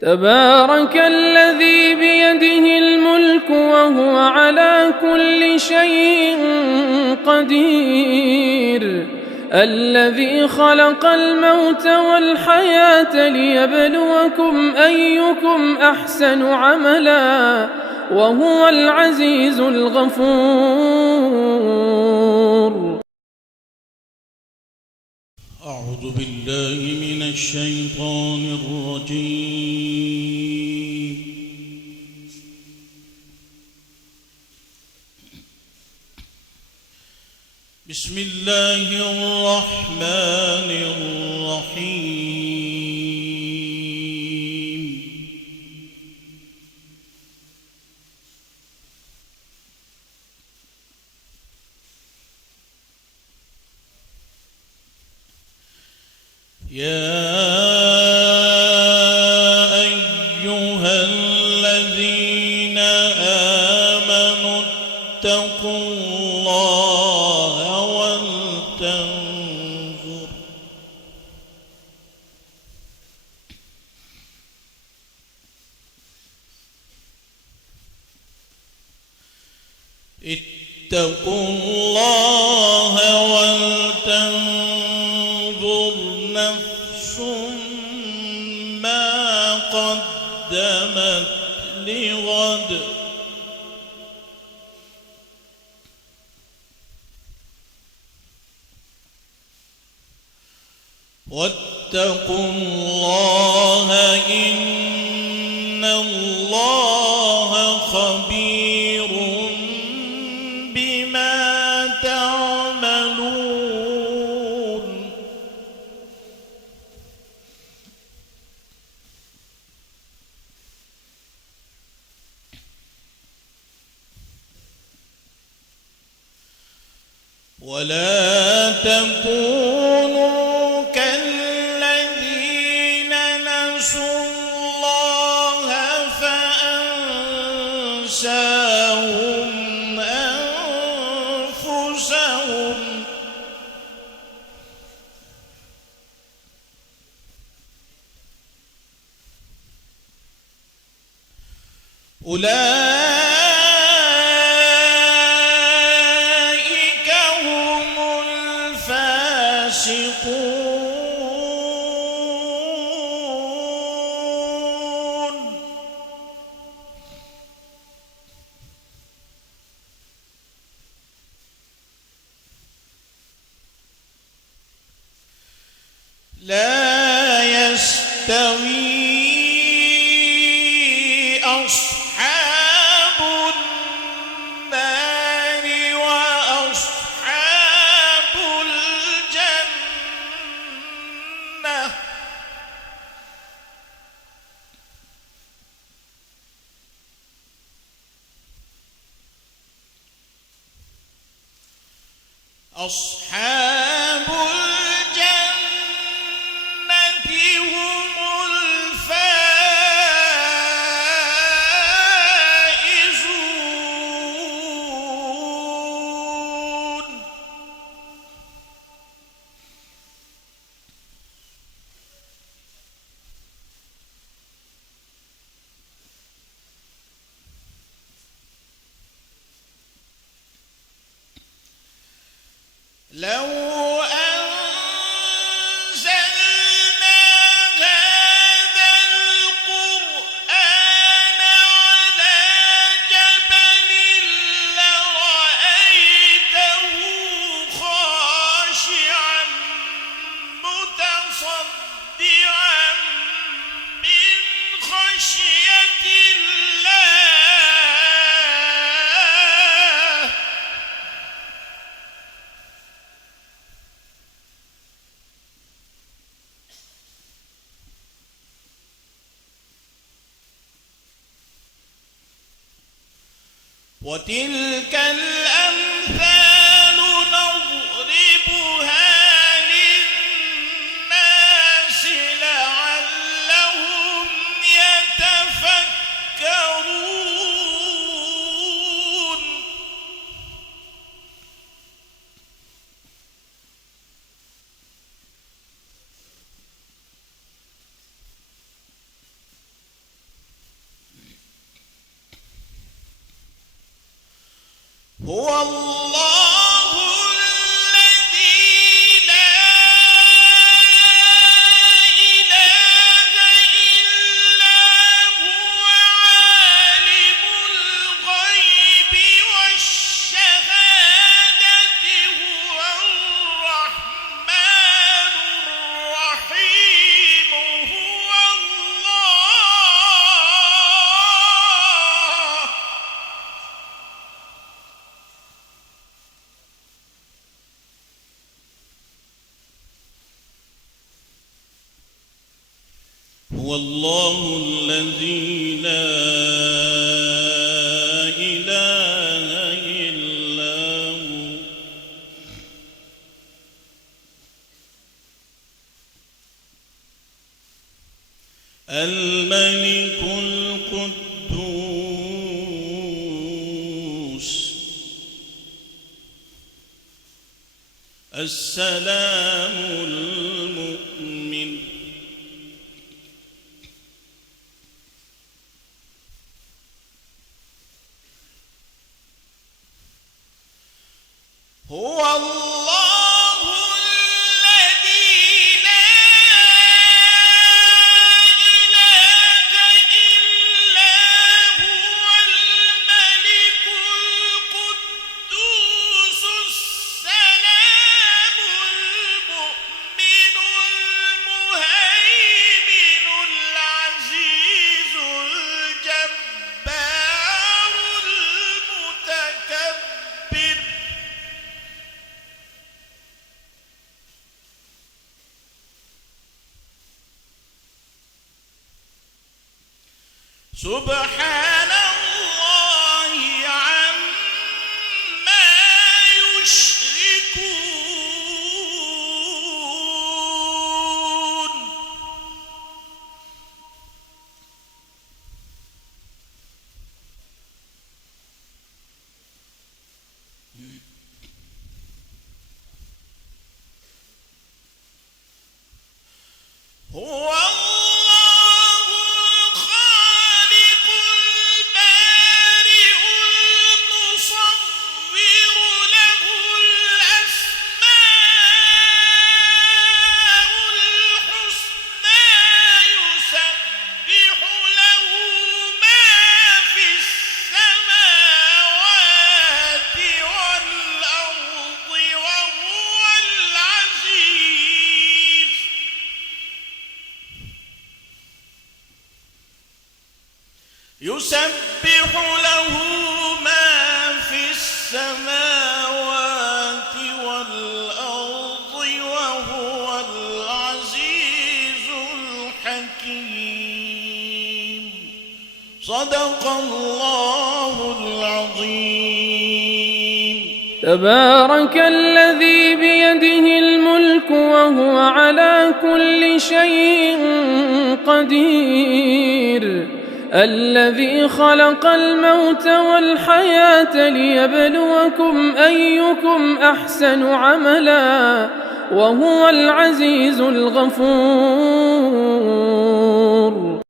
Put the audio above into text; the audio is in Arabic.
تبارك الذي بيده الملك وهو على كل شيء قدير، الذي خلق الموت والحياة ليبلوكم أيكم أحسن عملا وهو العزيز الغفور. أعوذ بالله من الشيطان الرجيم. بسم الله الرحمن الرحيم. يا أيها الذين آمنوا اتقوا الله ولتنظر نفس ما قدمت لغد واتقوا الله إن الله خبير بما تعملون. ولا تكونوا كالذين نسوا الله فأنساهم أنفسهم أولئك هم الفاسقون. لا يستوي أصحاب النار وأصحاب الجنة أصحاب الجنة هم الفائزون. لو أنزلنا هذا القرآن على جبل لرأيته خاشعا متصدعا من خشية الله. وتلك الأمثال نضربها للناس لعلهم يتفكرون. هو الله الذي لا إله إلا هو عالم الغيب والشهادة هو الرحمن الرحيم هو الله هو الله الذي لا إله إلا هو الملك القدوس السلام المؤمن هو الله الذي لا إله إلا هو الملك القدوس السلام المؤمن المهيمن العزيز الجبار المتكبر سبحان الله عما يشركون هو الله الخالق البارئ المصور له الأسماء الحسنى يسبح له ما في السماوات والأرض وهو العزيز يسبح له ما في السماوات والأرض وهو العزيز الحكيم صدق الله العظيم تبارك الذي بيده الملك وهو على كل شيء قدير الذي خلق الموت والحياة ليبلوكم أيكم أحسن عملا وهو العزيز الغفور